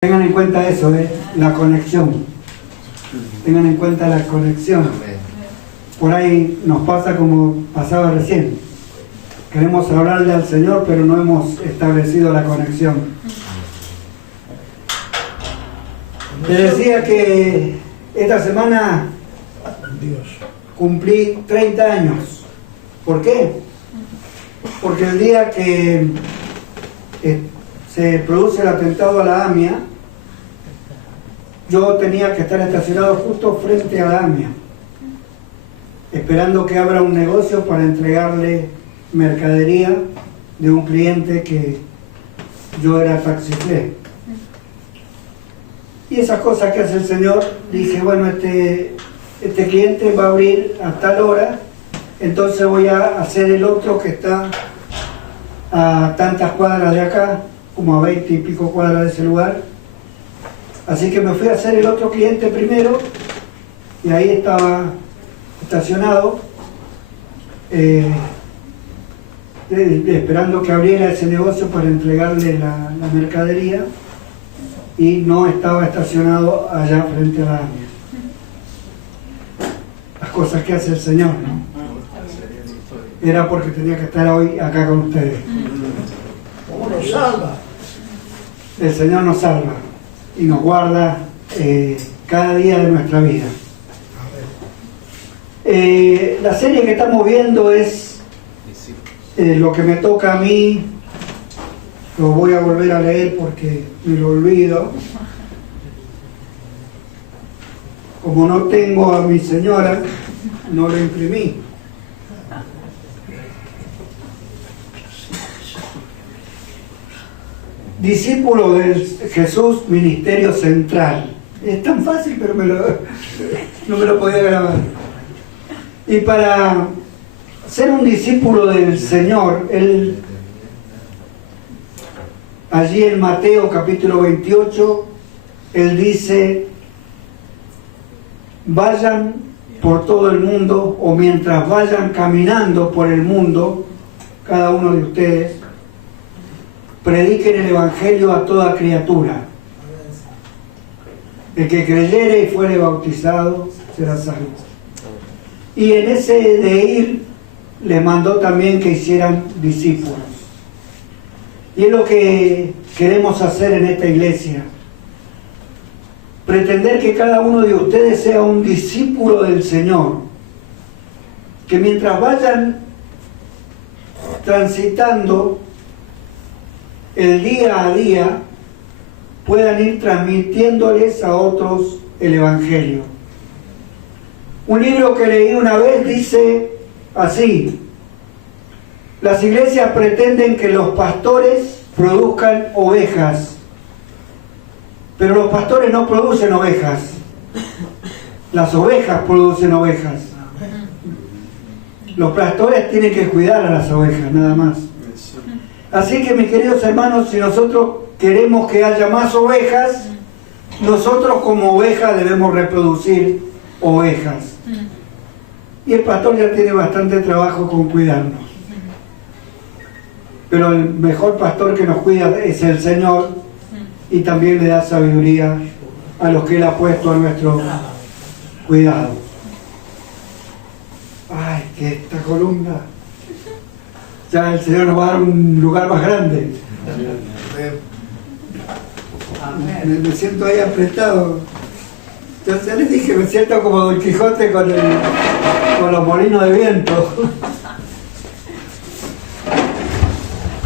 Tengan en cuenta eso, la conexión. Tengan en cuenta la conexión. Por ahí nos pasa como pasaba recién. Queremos hablarle al Señor, pero no hemos establecido la conexión. Les decía que esta semana cumplí 30 años. ¿Por qué? Porque el día que se produce el atentado a la AMIA, yo tenía que estar estacionado justo frente a la AMIA, esperando que abra un negocio para entregarle mercadería de un cliente que yo era taxiflé. Y esas cosas que hace el Señor, dije, bueno, este cliente va a abrir a tal hora, entonces voy a hacer el otro que está a tantas cuadras de acá, como a 20 y pico cuadras de ese lugar. Así que me fui a hacer el otro cliente primero, y ahí estaba estacionado, esperando que abriera ese negocio para entregarle la mercadería, y no estaba estacionado allá frente a la AMIA. Las cosas que hace el Señor, ¿no? Era porque tenía que estar hoy acá con ustedes. ¿Cómo nos salva? El Señor nos salva y nos guarda cada día de nuestra vida. La serie que estamos viendo es lo que me toca a mí. Lo voy a volver a leer porque me lo olvido. Como no tengo a mi señora, no lo imprimí. Discípulo de Jesús, ministerio central. Es tan fácil, pero no me lo podía grabar. Y para ser un discípulo del Señor, allí en Mateo capítulo 28, Él dice: vayan por todo el mundo, o mientras vayan caminando por el mundo, cada uno de ustedes, prediquen el Evangelio a toda criatura. El que creyere y fuere bautizado será salvo. Y en ese de ir, les mandó también que hicieran discípulos. Y es lo que queremos hacer en esta iglesia. Pretender que cada uno de ustedes sea un discípulo del Señor. Que mientras vayan transitando el día a día, puedan ir transmitiéndoles a otros el Evangelio. Un libro que leí una vez dice así: las iglesias pretenden que los pastores produzcan ovejas, pero los pastores no producen ovejas, las ovejas producen ovejas. Los pastores tienen que cuidar a las ovejas, nada más. Así que, mis queridos hermanos, si nosotros queremos que haya más ovejas, nosotros como ovejas debemos reproducir ovejas. Y el pastor ya tiene bastante trabajo con cuidarnos. Pero el mejor pastor que nos cuida es el Señor, y también le da sabiduría a los que Él ha puesto a nuestro cuidado. Ay, que esta columna, ya el Señor nos va a dar un lugar más grande. Me siento ahí apretado. Ya les dije, me siento como Don Quijote con los molinos de viento.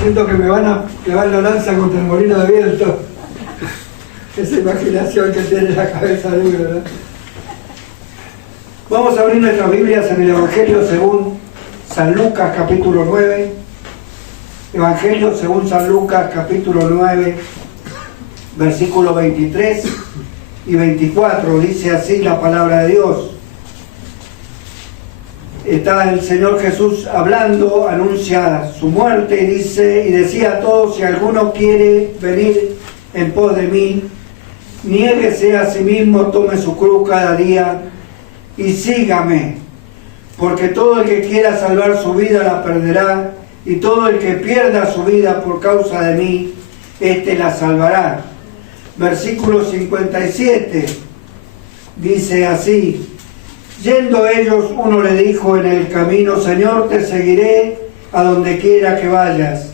Siento que me van a clavar la lanza contra el molino de viento. Esa imaginación que tiene la cabeza dura, ¿no? Vamos a abrir nuestras Biblias en el Evangelio según San Lucas capítulo 9. Evangelio según San Lucas capítulo 9, versículos 23 y 24. Dice así la palabra de Dios. Está el Señor Jesús hablando, anuncia su muerte y dice, y decía a todos: si alguno quiere venir en pos de mí, niéguese a sí mismo, tome su cruz cada día y sígame. Porque todo el que quiera salvar su vida la perderá, y todo el que pierda su vida por causa de mí, éste la salvará. versículo 57, dice así: yendo ellos, uno le dijo en el camino: Señor, te seguiré a donde quiera que vayas.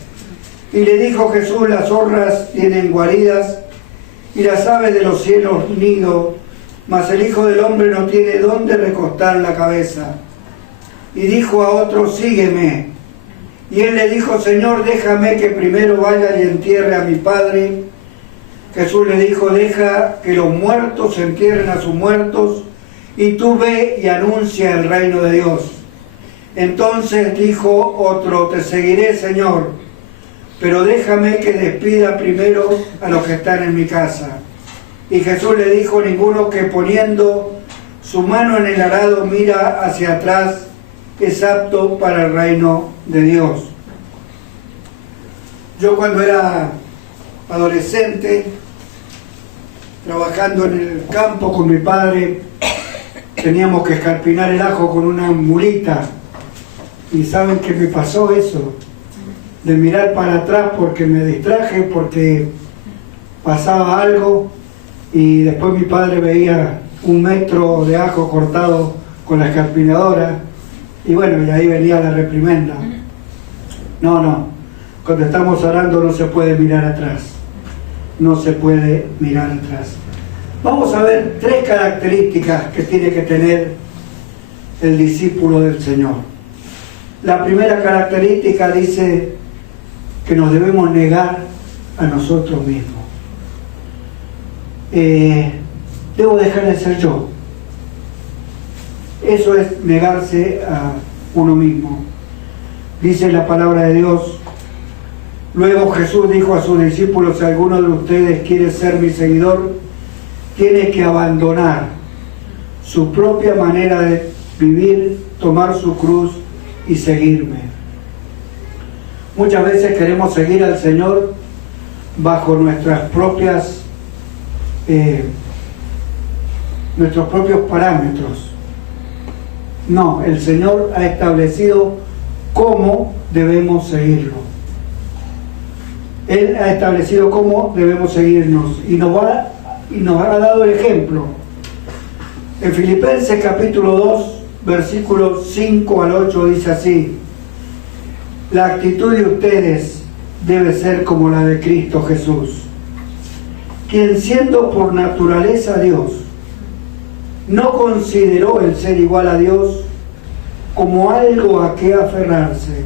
Y le dijo Jesús: las zorras tienen guaridas y las aves de los cielos nido, mas el Hijo del Hombre no tiene dónde recostar la cabeza. Y dijo a otro: sígueme. Y él le dijo: Señor, déjame que primero vaya y entierre a mi Padre. Jesús le dijo: deja que los muertos entierren a sus muertos, y tú ve y anuncia el reino de Dios. Entonces dijo otro: te seguiré, Señor, pero déjame que despida primero a los que están en mi casa. Y Jesús le dijo: ninguno que poniendo su mano en el arado mira hacia atrás es apto para el reino de Dios. Yo cuando era adolescente, trabajando en el campo con mi padre, teníamos que escarpinar el ajo con una mulita. Y ¿saben qué me pasó eso? De mirar para atrás porque me distraje, porque pasaba algo, y después mi padre veía 1 metro de ajo cortado con la escarpinadora, y bueno, y ahí venía la reprimenda. No, cuando estamos orando no se puede mirar atrás, no se puede mirar atrás. Vamos a ver 3 características que tiene que tener el discípulo del Señor. La primera característica dice que nos debemos negar a nosotros mismos. Debo dejar de ser yo. Eso es negarse a uno mismo. Dice la palabra de Dios: luego Jesús dijo a sus discípulos: si alguno de ustedes quiere ser mi seguidor, tiene que abandonar su propia manera de vivir, tomar su cruz y seguirme. Muchas veces queremos seguir al Señor bajo nuestros propios parámetros. No, el Señor ha establecido cómo debemos seguirlo. Él ha establecido cómo debemos seguirnos y nos ha dado el ejemplo. En Filipenses capítulo 2, versículos 5 al 8 dice así: la actitud de ustedes debe ser como la de Cristo Jesús, quien siendo por naturaleza Dios, no consideró el ser igual a Dios como algo a que aferrarse.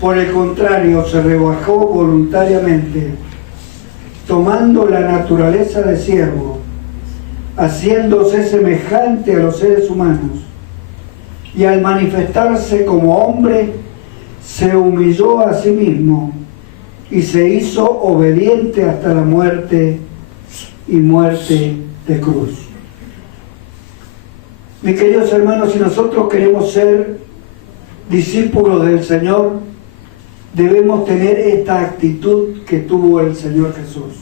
Por el contrario, se rebajó voluntariamente, tomando la naturaleza de siervo, haciéndose semejante a los seres humanos, y al manifestarse como hombre, se humilló a sí mismo y se hizo obediente hasta la muerte y muerte de cruz. Mis queridos hermanos, si nosotros queremos ser discípulos del Señor, debemos tener esta actitud que tuvo el Señor Jesús.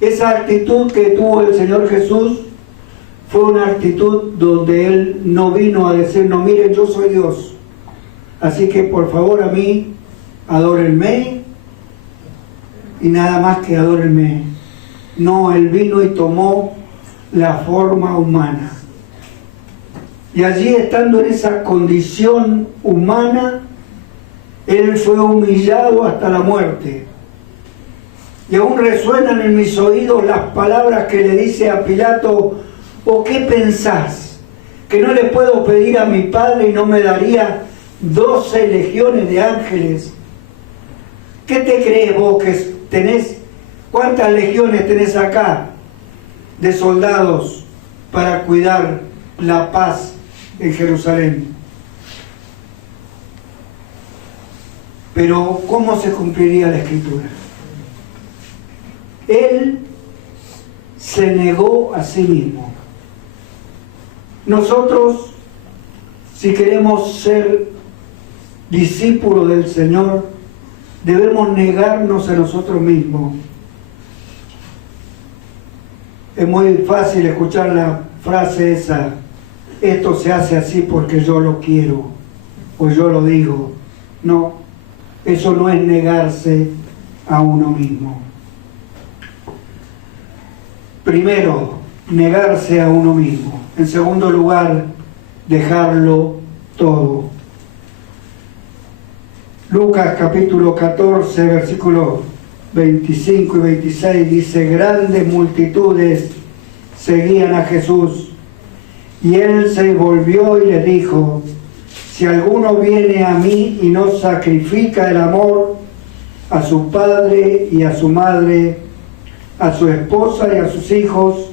Esa actitud que tuvo el Señor Jesús fue una actitud donde Él no vino a decirnos: miren, yo soy Dios, así que por favor a mí adórenme y nada más que adórenme. No, Él vino y tomó la forma humana. Y allí, estando en esa condición humana, Él fue humillado hasta la muerte. Y aún resuenan en mis oídos las palabras que le dice a Pilato: ¿o qué pensás? ¿Que no le puedo pedir a mi Padre y no me daría 12 legiones de ángeles? ¿Qué te crees vos que tenés? ¿Cuántas legiones tenés acá de soldados para cuidar la paz en Jerusalén? Pero ¿cómo se cumpliría la Escritura? Él se negó a sí mismo. Nosotros, si queremos ser discípulos del Señor, debemos negarnos a nosotros mismos. Es muy fácil escuchar la frase esa: esto se hace así porque yo lo quiero o yo lo digo. No, eso no es negarse a uno mismo. Primero, negarse a uno mismo. En segundo lugar, dejarlo todo. Lucas capítulo 14, versículos 25 y 26 dice: grandes multitudes seguían a Jesús, y él se volvió y les dijo: si alguno viene a mí y no sacrifica el amor a su padre y a su madre, a su esposa y a sus hijos,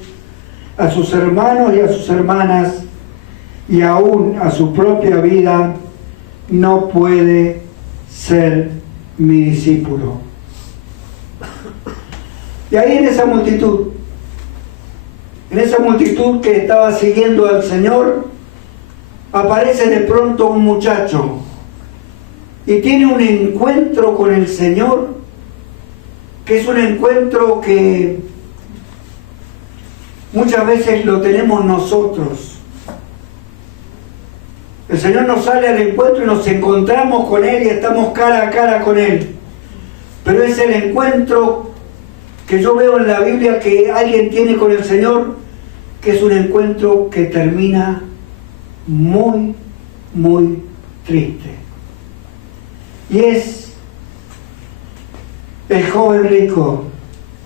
a sus hermanos y a sus hermanas, y aún a su propia vida, no puede ser mi discípulo. Y ahí en esa multitud que estaba siguiendo al Señor, aparece de pronto un muchacho y tiene un encuentro con el Señor, que es un encuentro que muchas veces lo tenemos nosotros. El Señor nos sale al encuentro y nos encontramos con Él y estamos cara a cara con Él. Pero es el encuentro que yo veo en la Biblia que alguien tiene con el Señor, que es un encuentro que termina muy, muy triste. Y es el joven rico.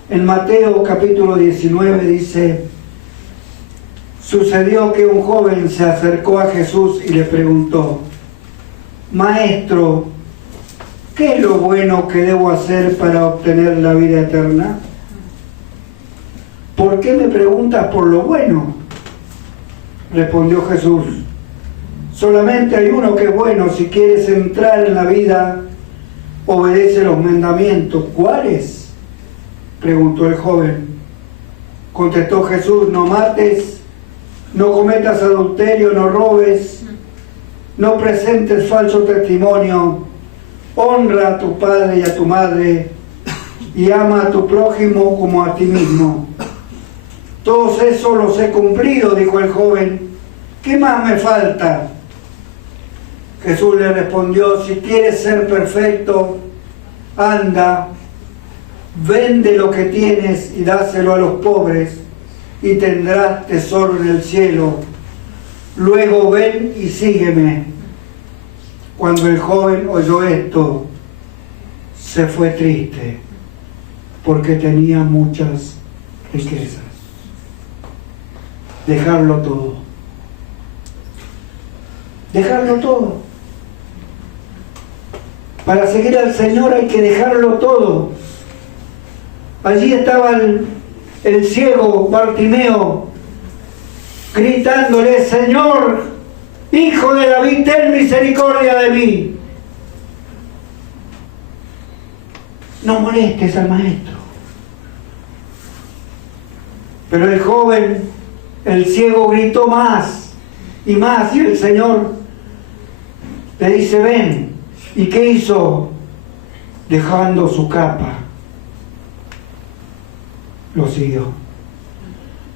En Mateo capítulo 19 dice: sucedió que un joven se acercó a Jesús y le preguntó: Maestro, ¿qué es lo bueno que debo hacer para obtener la vida eterna? ¿Por qué me preguntas por lo bueno? Respondió Jesús: solamente hay uno que es bueno. Si quieres entrar en la vida, obedece los mandamientos. ¿Cuáles?, preguntó el joven. Contestó Jesús: no mates, no cometas adulterio, no robes, no presentes falso testimonio, honra a tu padre y a tu madre, y ama a tu prójimo como a ti mismo. Todos esos los he cumplido, dijo el joven. ¿Qué más me falta? Jesús le respondió: si quieres ser perfecto, anda, vende lo que tienes y dáselo a los pobres, y tendrás tesoro en el cielo. Luego ven y sígueme. Cuando el joven oyó esto, se fue triste, porque tenía muchas riquezas. Dejarlo todo. Dejarlo todo. Para seguir al Señor hay que dejarlo todo. Allí estaba el ciego Bartimeo, gritándole: Señor, Hijo de David, ten misericordia de mí. No molestes al maestro. Pero el joven, el ciego, gritó más y más, y el Señor le dice: ven. ¿Y qué hizo? Dejando su capa, lo siguió.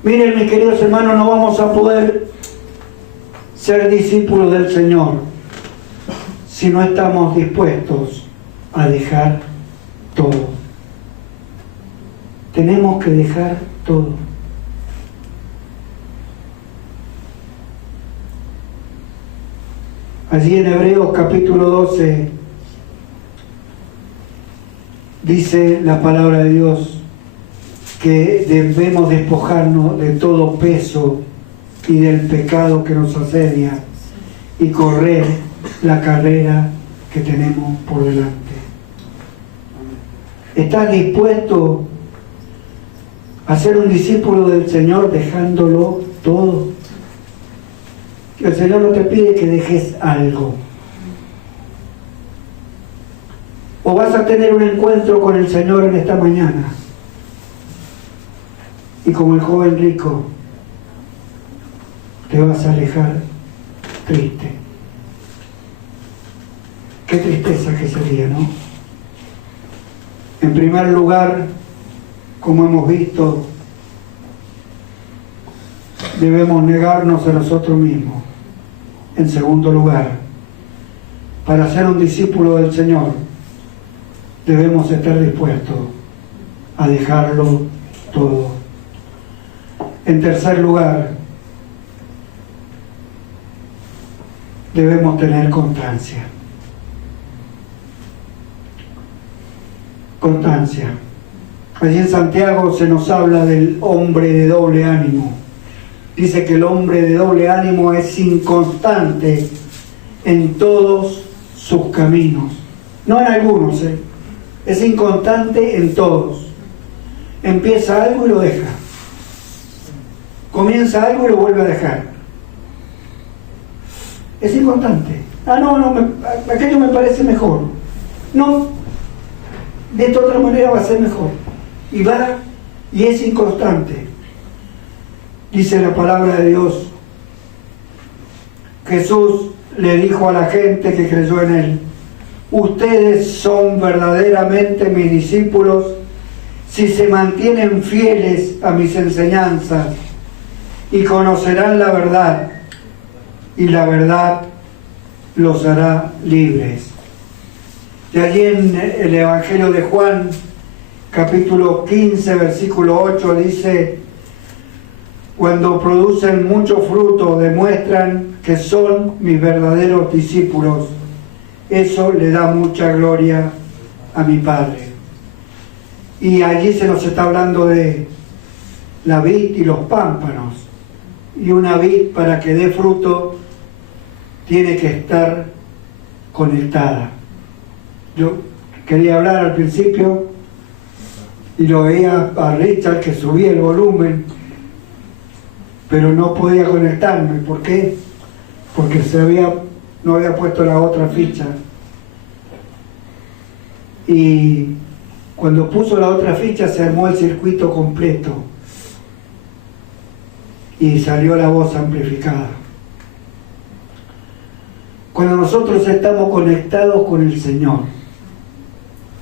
Miren, mis queridos hermanos, no vamos a poder ser discípulos del Señor si no estamos dispuestos a dejar todo. Tenemos que dejar todo. Allí en Hebreos capítulo 12 dice la palabra de Dios que debemos despojarnos de todo peso y del pecado que nos asedia y correr la carrera que tenemos por delante. ¿Estás dispuesto a ser un discípulo del Señor dejándolo todo? El Señor no te pide que dejes algo. O vas a tener un encuentro con el Señor en esta mañana, y como el joven rico te vas a alejar triste. Qué tristeza que sería, ¿no? En primer lugar, como hemos visto, debemos negarnos a nosotros mismos. En segundo lugar, para ser un discípulo del Señor, debemos estar dispuestos a dejarlo todo. En tercer lugar, debemos tener constancia. Constancia. Allí en Santiago se nos habla del hombre de doble ánimo. Dice que el hombre de doble ánimo es inconstante en todos sus caminos. No en algunos, es inconstante en todos. Empieza algo y lo deja. Comienza algo y lo vuelve a dejar. Es inconstante. Aquello me parece mejor. No, de esta otra manera va a ser mejor. Y va y es inconstante. Dice la palabra de Dios. Jesús le dijo a la gente que creyó en él: ustedes son verdaderamente mis discípulos si se mantienen fieles a mis enseñanzas, y conocerán la verdad, y la verdad los hará libres. Y allí en el Evangelio de Juan, capítulo 15, versículo 8, dice: cuando producen mucho fruto, demuestran que son mis verdaderos discípulos. Eso le da mucha gloria a mi Padre. Y allí se nos está hablando de la vid y los pámpanos. Y una vid, para que dé fruto, tiene que estar conectada. Yo quería hablar al principio y lo veía a Richard que subía el volumen, pero no podía conectarme. ¿Por qué? Porque no había puesto la otra ficha. Y cuando puso la otra ficha se armó el circuito completo y salió la voz amplificada. Cuando nosotros estamos conectados con el Señor,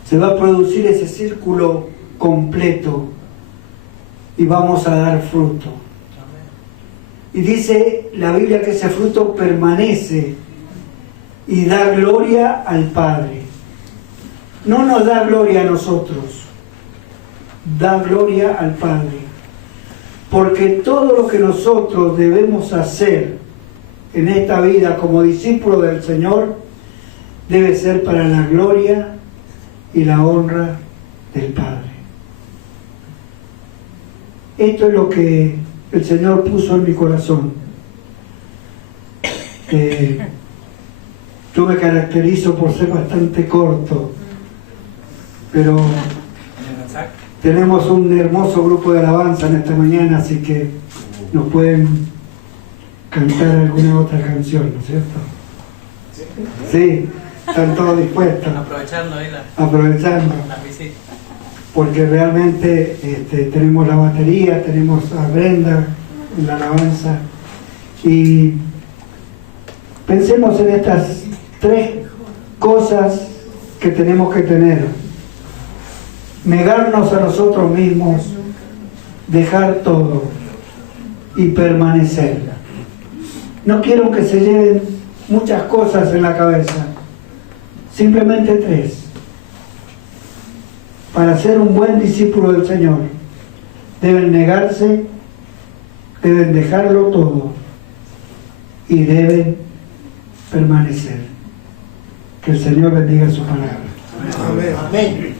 se va a producir ese círculo completo y vamos a dar fruto. Y dice la Biblia que ese fruto permanece y da gloria al Padre. No nos da gloria a nosotros, da gloria al Padre. Porque todo lo que nosotros debemos hacer en esta vida como discípulos del Señor debe ser para la gloria y la honra del Padre. Esto es lo que el Señor puso en mi corazón. Yo me caracterizo por ser bastante corto, pero tenemos un hermoso grupo de alabanza en esta mañana, así que nos pueden cantar alguna otra canción, ¿no es cierto? Sí, están todos dispuestos. Aprovechando ahí Aprovechando. la visita. Porque realmente tenemos la batería, tenemos a Brenda en la alabanza, y pensemos en estas 3 cosas que tenemos que tener: negarnos a nosotros mismos, dejar todo y permanecer. No quiero que se lleven muchas cosas en la cabeza, simplemente 3. Para ser un buen discípulo del Señor, deben negarse, deben dejarlo todo y deben permanecer. Que el Señor bendiga su palabra. Amén. Amén.